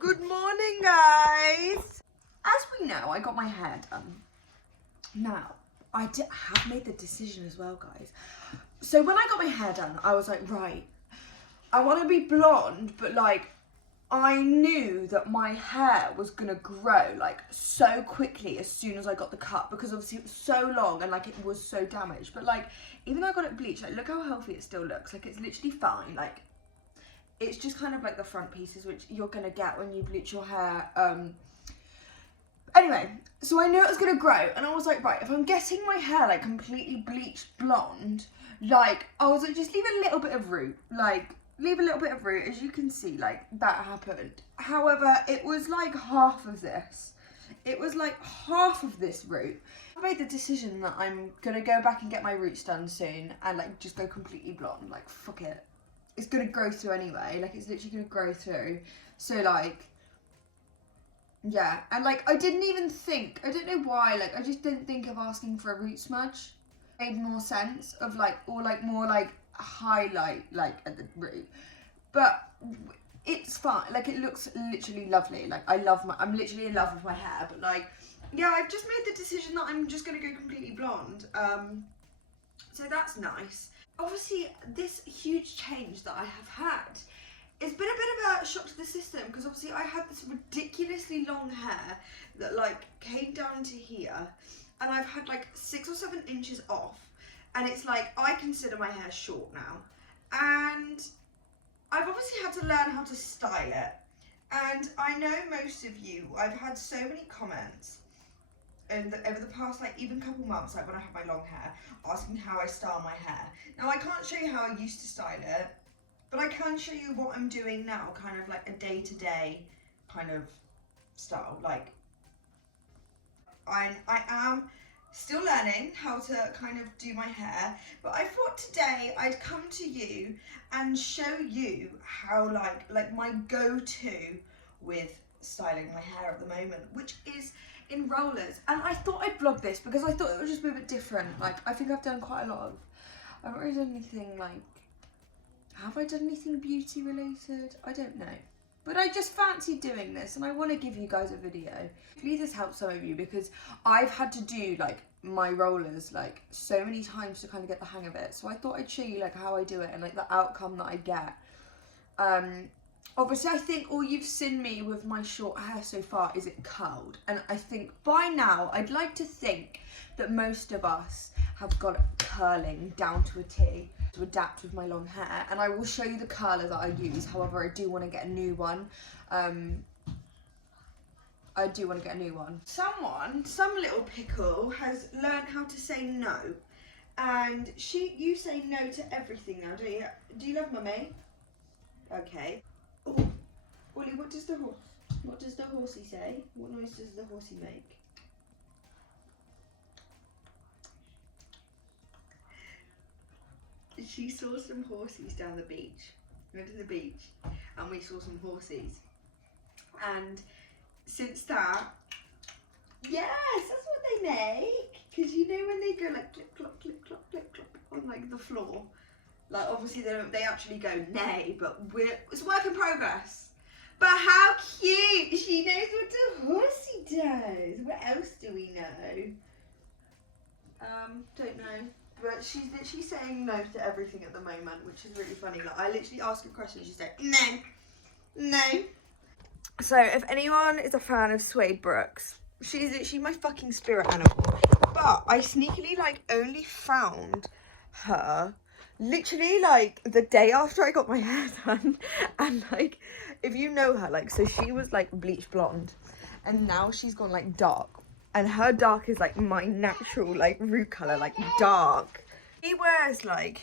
Good morning, guys. As we know, I got my hair done. Now, I have made the decision as well, guys. So when I got my hair done, I was like, right, I want to be blonde, but like, I knew that my hair was gonna grow like so quickly as soon as I got the cut, because obviously it was so long and like it was so damaged. But like, even though I got it bleached, like look how healthy it still looks. Like it's literally fine. Like it's just kind of like the front pieces, which you're gonna get when you bleach your hair. Anyway, so I knew it was gonna grow, and I was like, right, if I'm getting my hair like completely bleached blonde, like I was like, just leave a little bit of root, like leave a little bit of root. As you can see, like that happened. However, it was like half of this. It was like half of this root. I made the decision that I'm gonna go back and get my roots done soon and like just go completely blonde. Like fuck it. It's gonna grow through anyway. Like it's literally gonna grow through. So like, yeah. And like I didn't even think, I don't know why, like I just didn't think of asking for a root smudge. It made more sense of like, or like more like highlight like at the root, but it's fine. Like it looks literally lovely. Like I'm literally in love with my hair. But like, yeah, I've just made the decision that I'm just gonna go completely blonde. So that's nice. Obviously, this huge change that I have had, it's been a bit of a shock to the system, because obviously I had this ridiculously long hair that like came down to here, and I've had like 6 or 7 inches off. And it's like, I consider my hair short now. And I've obviously had to learn how to style it. And I know most of you, I've had so many comments over the past, like, even couple months, like when I have my long hair, asking how I style my hair. Now, I can't show you how I used to style it, but I can show you what I'm doing now, kind of like a day-to-day kind of style. Like, I am still learning how to kind of do my hair, but I thought today I'd come to you and show you how like my go-to with styling my hair at the moment, which is in rollers. And I thought I'd vlog this because I thought it would just be a bit different. Like I think I've done quite a lot of, I haven't really done anything like, have I done anything beauty related? I don't know. But I just fancied doing this, and I want to give you guys a video. Hopefully this helps some of you, because I've had to do like my rollers like so many times to kind of get the hang of it. So I thought I'd show you like how I do it and like the outcome that I get. Obviously I think all you've seen me with my short hair so far is it curled. And I think by now, I'd like to think that most of us have got it curling down to a T to adapt with my long hair, and I will show you the curler that I use. However, I do want to get a new one. I do want to get a new one. Some little pickle has learned how to say no, and you say no to everything now, don't you? Do you love mummy? Okay. Oh, Ollie, what does the horsey say? What noise does the horsey make? She saw some horsies down the beach. We went to the beach and we saw some horsies. And since that, yes, that's what they make. Because you know when they go like clip, clop, clip, clop, clip, clop on like the floor. Like obviously they actually go nay, but it's work in progress. But how cute! She knows what a horsey does. What else do we know? Don't know. But she's literally saying no to everything at the moment, which is really funny. Like I literally ask her a question, she's like, no. So if anyone is a fan of Suede Brooks, she's literally my fucking spirit animal. But I sneakily like only found her literally like the day after I got my hair done. And like, if you know her, like, so she was like bleach blonde, and now she's gone like dark. And her dark is like my natural like root colour, like dark. She wears like,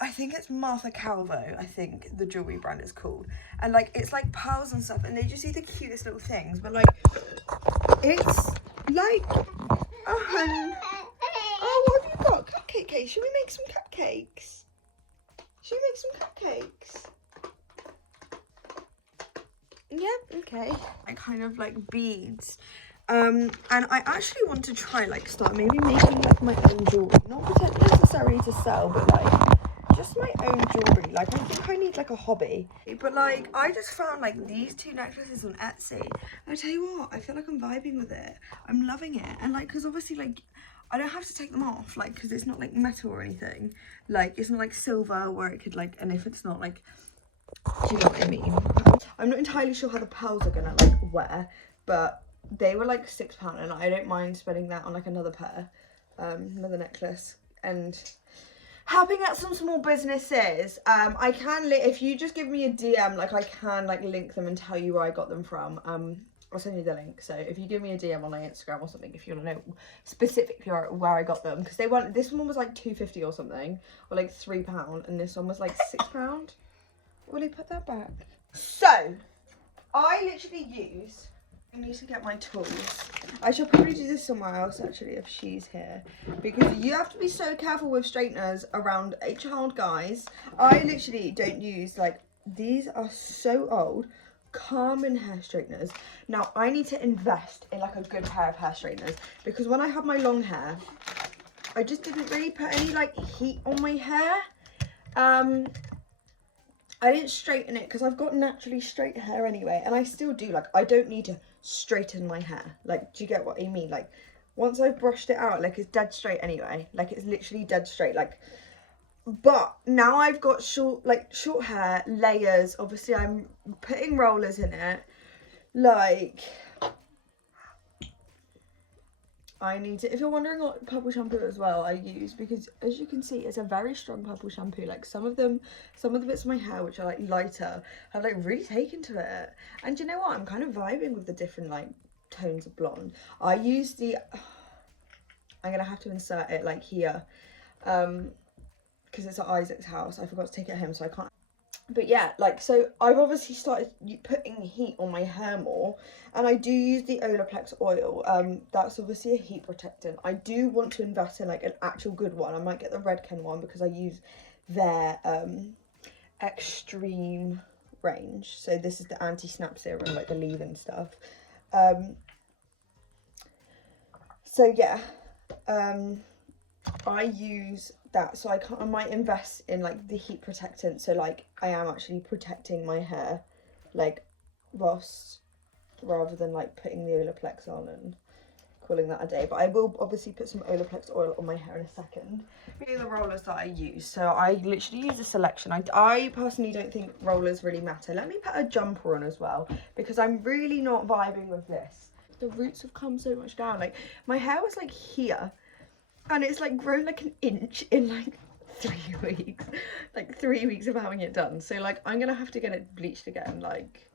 I think it's Martha Calvo, I think the jewellery brand is called. And like, it's like pearls and stuff, and they just do the cutest little things. But like, it's like, oh, what have you got? Cupcake cake. Should we make some cupcakes? Yeah, okay. I kind of like beads. And I actually want to try like start maybe making like my own jewelry, not necessarily to sell, but like just my own jewellery. Like, I think I need like a hobby. But like, I just found like these 2 necklaces on Etsy. I tell you what, I feel like I'm vibing with it. I'm loving it. And like, because obviously like, I don't have to take them off, like, because it's not like metal or anything. Like, it's not like silver where it could like, and if it's not like, do you know what I mean? I'm not entirely sure how the pearls are gonna like wear, but they were like £6 and I don't mind spending that on like another pair, another necklace, and helping out some small businesses. I can, if you just give me a DM, like I can like link them and tell you where I got them from. I'll send you the link. So if you give me a DM on my Instagram or something, if you want to know specifically where I got them, because they weren't, this one was like £2.50 or something, or like £3, and this one was like £6. Will he put that back? So I literally use, I need to get my tools. I shall probably do this somewhere else actually if she's here, because you have to be so careful with straighteners around a child, guys. I literally don't use, like, these are so old, Carmen hair straighteners. Now I need to invest in like a good pair of hair straighteners, because when I had my long hair, I just didn't really put any like heat on my hair. I didn't straighten it because I've got naturally straight hair anyway, and I still do. Like, I don't need to straighten my hair. Like, do you get what I mean? Like, once I've brushed it out, like, it's dead straight anyway. Like, it's literally dead straight. Like, but now I've got short hair, layers. Obviously, I'm putting rollers in it. Like, I need to, if you're wondering what purple shampoo as well I use, because as you can see, it's a very strong purple shampoo. Like, some of the bits of my hair which are like lighter have like really taken to it. And you know what, I'm kind of vibing with the different like tones of blonde. I use the, I'm gonna have to insert it like here, because it's at Isaac's house. I forgot to take it home, so I can't. But yeah, like, so I've obviously started putting heat on my hair more, and I do use the Olaplex oil. That's obviously a heat protectant. I do want to invest in like an actual good one. I might get the Redken one because I use their extreme range. So this is the anti-snap serum, like the leave-in stuff. So yeah, I use that, so I might invest in like the heat protectant, so like I am actually protecting my hair like whilst, rather than like putting the Olaplex on and calling that a day. But I will obviously put some Olaplex oil on my hair in a second. These are the rollers that I use, so I literally use a selection. I personally don't think rollers really matter. Let me put a jumper on as well, because I'm really not vibing with this. The roots have come so much down. Like, my hair was like here, and it's like grown like an inch in like 3 weeks. Like 3 weeks of having it done. So like, I'm gonna have to get it bleached again, like,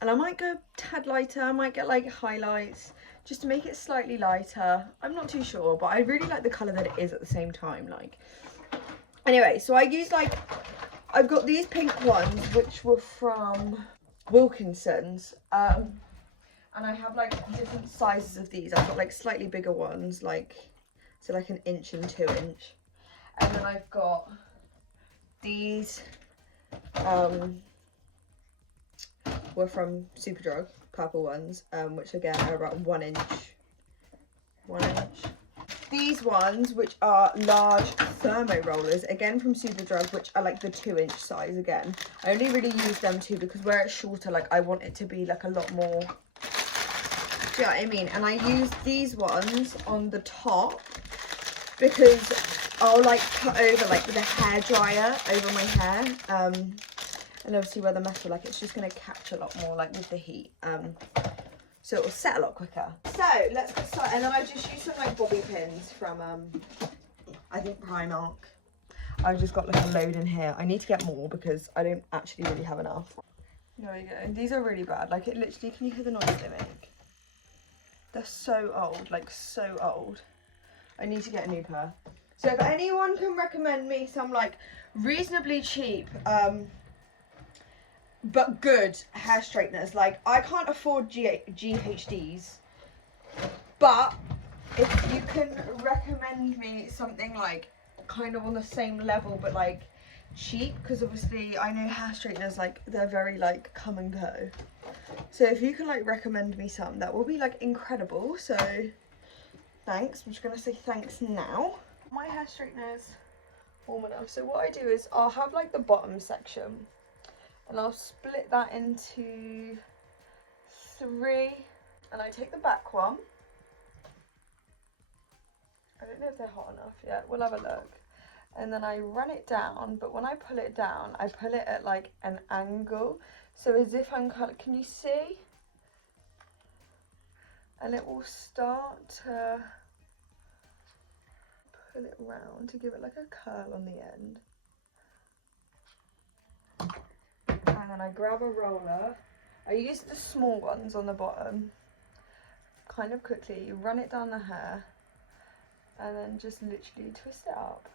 and I might go tad lighter. I might get like highlights just to make it slightly lighter. I'm not too sure, but I really like the colour that it is at the same time. Like, anyway, so I use like, I've got these pink ones which were from Wilkinson's, and I have like different sizes of these. I've got like slightly bigger ones, like, so like an inch and 2 inch, and then I've got these were from Superdrug, purple ones, which again are about 1 inch. These ones, which are large thermo rollers, again from Superdrug, which are like the 2 inch size. Again, I only really use them too because where it's shorter, like I want it to be like a lot more, do you know what I mean? And I use these ones on the top because I'll like put over like the hair dryer over my hair, and obviously where the metal, like, it's just going to catch a lot more like with the heat, so it will set a lot quicker. So let's get started. And then I just use some like bobby pins from I think Primark. I've just got like a load in here. I need to get more because I don't actually really have enough. There we go. These are really bad. Like, it literally, can you hear the noise they make? They're so old, like so old. I need to get a new pair. So if anyone can recommend me some like reasonably cheap but good hair straighteners, like, I can't afford GHDs, but if you can recommend me something like kind of on the same level but like cheap, because obviously I know hair straighteners, like, they're very like come and go. So if you can like recommend me some, that will be like incredible. So thanks. I'm just gonna say thanks now. My hair straighteners warm enough. So what I do is I'll have like the bottom section and I'll split that into 3, and I take the back one. I don't know if they're hot enough yet, we'll have a look. And then I run it down, but when I pull it down, I pull it at like an angle, so as if I'm kind of, can you see? And it will start to pull it round to give it like a curl on the end. And then I grab a roller. I use the small ones on the bottom, kind of quickly, you run it down the hair, and then just literally twist it up,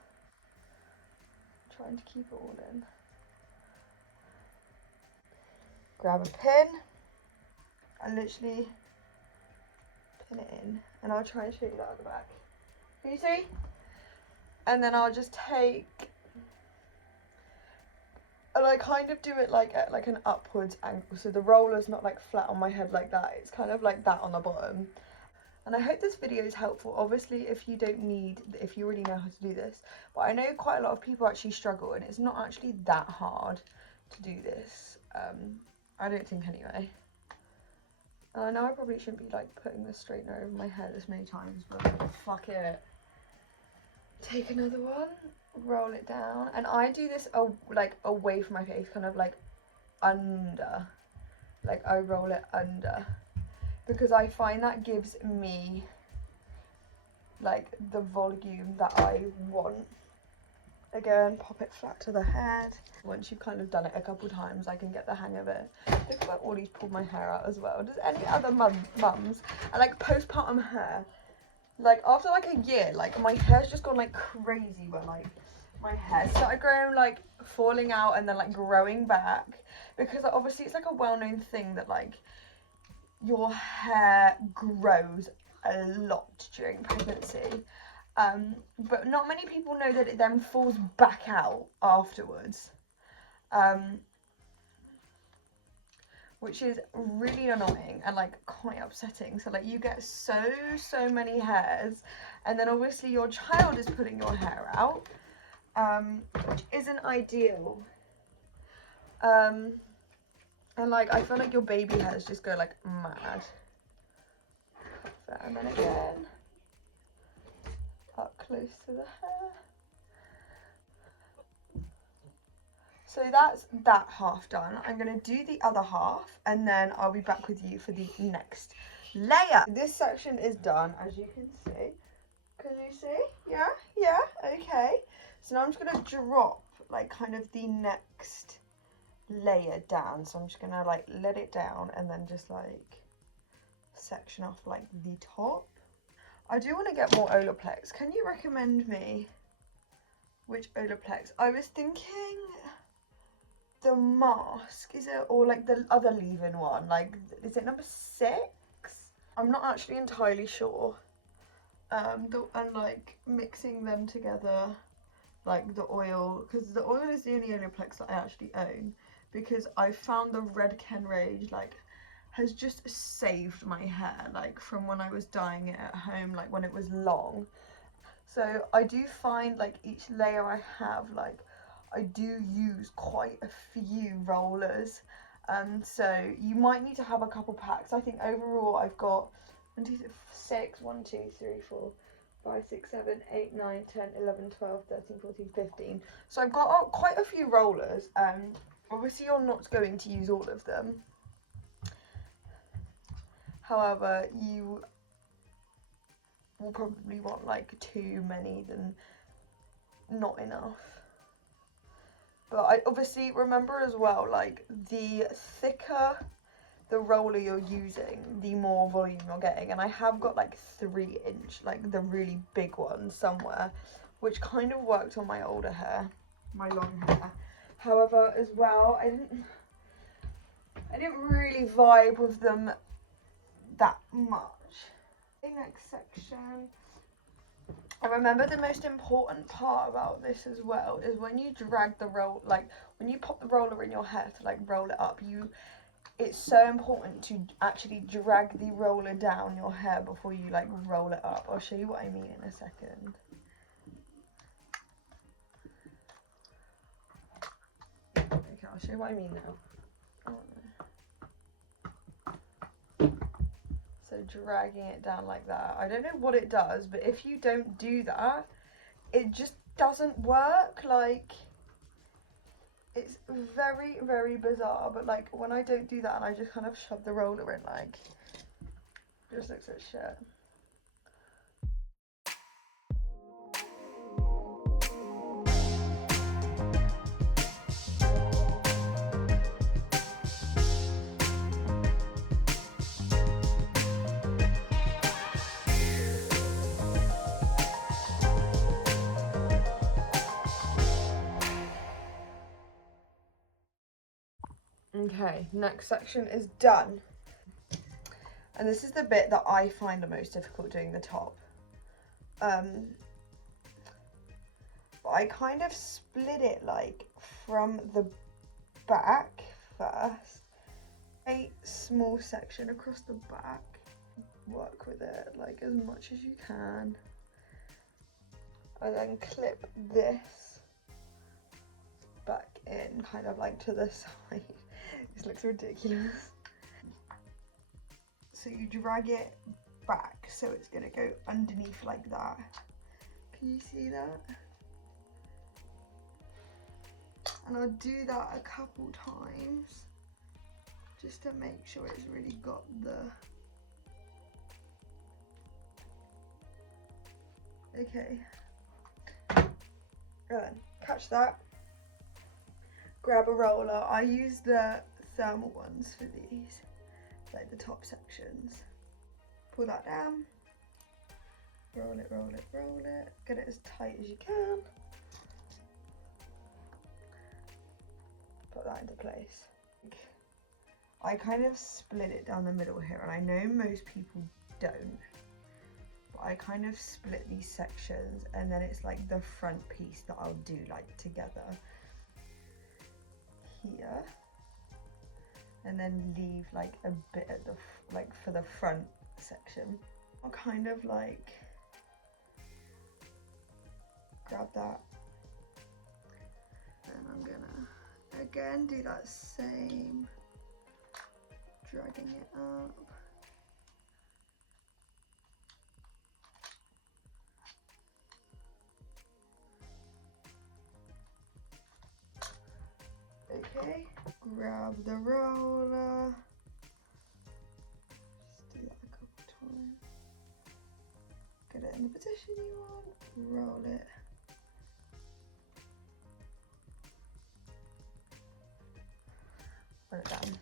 trying to keep it all in. Grab a pin and literally pin it in, and I'll try and show you that at the back. Can you see? And then I'll just take, and I kind of do it like at like an upwards angle, so the roller's not like flat on my head like that, it's kind of like that on the bottom. And I hope this video is helpful. Obviously, if you already know how to do this, but I know quite a lot of people actually struggle, and it's not actually that hard to do this. I don't think anyway. And I know I probably shouldn't be like putting the straightener over my hair this many times, but fuck it. Take another one, roll it down, and I do this like away from my face, kind of like under, like I roll it under, because I find that gives me like the volume that I want. Again, pop it flat to the head. Once you've kind of done it a couple times, I can get the hang of it. Look at Ollie's pulled my hair out as well. Does any other mums and like postpartum hair, like after like a year, like my hair's just gone like crazy, where like my hair started growing, like falling out and then like growing back, because like, obviously it's like a well-known thing that like your hair grows a lot during pregnancy, but not many people know that it then falls back out afterwards, which is really annoying and like quite upsetting. So like you get so many hairs, and then obviously your child is pulling your hair out, which isn't ideal. And like I feel like your baby hairs just go like mad. Cut that, and then again up close to the hair. So that's that half done. I'm going to do the other half, and then I'll be back with you for the next layer. This section is done, as you can see. Can you see? Yeah, okay. So now I'm just going to drop like kind of the next layer down. So I'm just going to like let it down and then just like section off like the top. I do want to get more Olaplex. Can you recommend me which Olaplex? I was thinking the mask, is it, or like the other leave-in one, like is it number 6? I'm not actually entirely sure. And like mixing them together, like the oil, because the oil is the only Olaplex that I actually own, because I found the Red Ken Rage like has just saved my hair, like from when I was dyeing it at home, like when it was long. So I do find like each layer I have, like I do use quite a few rollers, so you might need to have a couple packs. I think overall I've got 1, 2, 3, 4, 5, 6, 7, 8, 9, 10, 11, 12, 13, 14, 15. So I've got quite a few rollers. Obviously you're not going to use all of them. However, you will probably want like too many than not enough. But I obviously remember as well, like the thicker the roller you're using, the more volume you're getting. And I have got like 3-inch, like the really big one somewhere, which kind of worked on my older hair, my long hair. However, as well, I didn't really vibe with them that much. The next section. I remember the most important part about this as well is when you drag the roll, like when you pop the roller in your hair to like roll it up, it's so important to actually drag the roller down your hair before you like roll it up. I'll show you what I mean in a second. I'll show you what I mean now. So dragging it down like that. I don't know what it does, but if you don't do that, it just doesn't work. Like, it's very, very bizarre. But like when I don't do that and I just kind of shove the roller in, like, it just looks like shit. Okay, next section is done. And this is the bit that I find the most difficult, doing the top. But I kind of split it like from the back first. A small section across the back. Work with it like as much as you can. And then clip this back in, kind of like to the side. This looks ridiculous. So you drag it back, so it's gonna go underneath like that. Can you see that? And I'll do that a couple times just to make sure it's really got the... Okay. Then catch that. Grab a roller. I use the thermal ones for these, like the top sections. Pull that down. Roll it, roll it, roll it. Get it as tight as you can. Put that into place. I kind of split it down the middle here, and I know most people don't, but I kind of split these sections, and then it's like the front piece that I'll do like together here, and then leave like a bit at the like for the front section. I'll kind of like grab that, and I'm gonna again do that same, dragging it up. Okay, grab the roller. Just do that a couple times. Get it in the position you want, roll it. Put it down.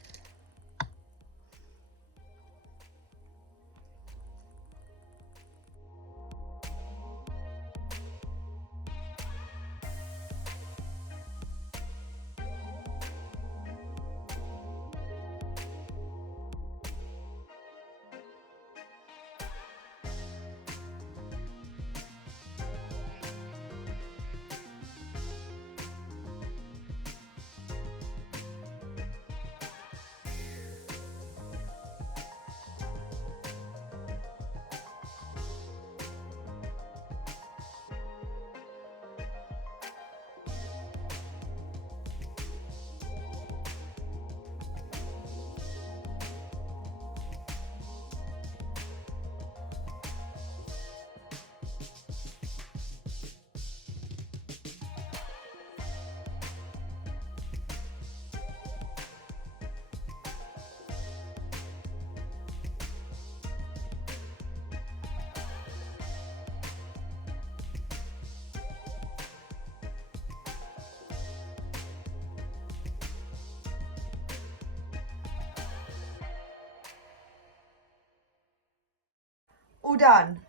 All done.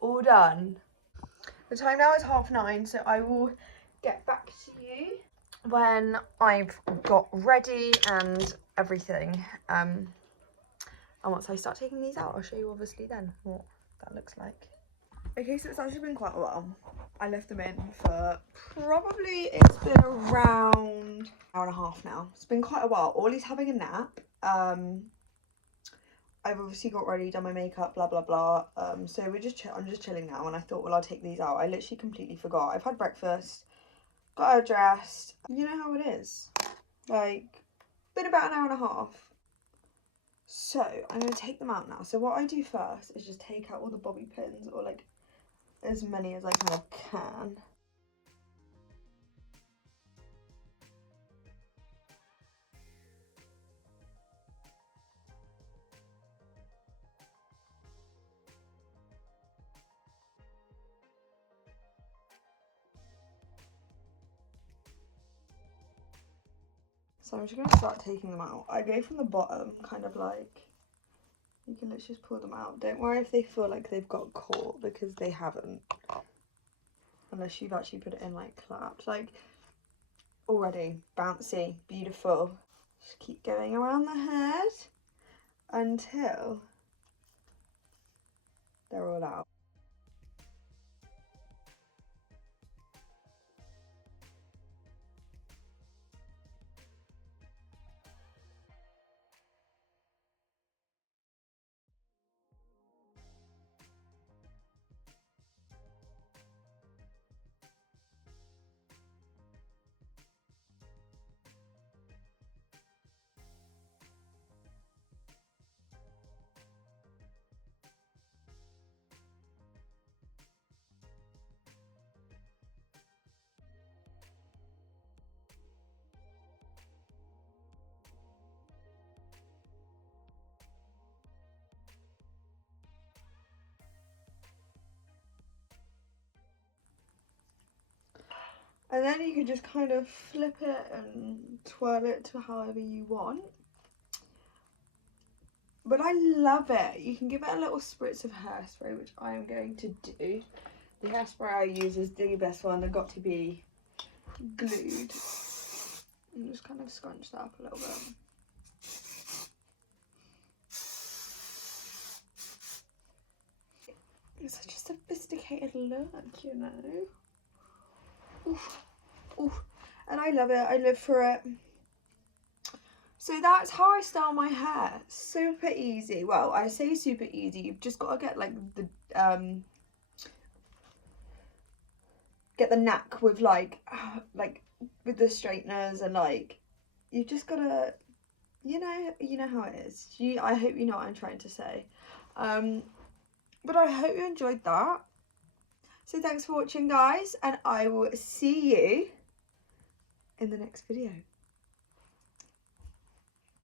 All done. The time now is 9:30, so I will get back to you when I've got ready and everything. And once I start taking these out, I'll show you obviously then what that looks like. Okay, so it's actually been quite a while. I left them in for probably, it's been around an hour and a half now. It's been quite a while. Ollie's having a nap. I've obviously got ready, done my makeup, blah blah blah. So I'm just chilling now, and I thought, well, I'll take these out. I literally completely forgot. I've had breakfast, got her dressed. You know how it is. like, been about an hour and a half. So I'm going to take them out now. So what I do first is just take out all the bobby pins, or like as many as I kind of can. So I'm just going to start taking them out. I go from the bottom, kind of like, you can literally just pull them out. Don't worry if they feel like they've got caught, because they haven't. Unless you've actually put it in like clapped. Like, already bouncy, beautiful. Just keep going around the head until they're all out. And then you can just kind of flip it and twirl it to however you want. But I love it. You can give it a little spritz of hairspray, which I am going to do. The hairspray I use is the best one. They've got to be glued. And just kind of scrunch that up a little bit. It's such a sophisticated look, you know. Oof, oof. And I love it. I live for it. So that's how I style my hair. Super easy. Well, I say super easy. You've just got to get like the get the knack with like with the straighteners, and like you've just got to, you know how it is. I hope you know what I'm trying to say. But I hope you enjoyed that. So thanks for watching, guys, and I will see you in the next video.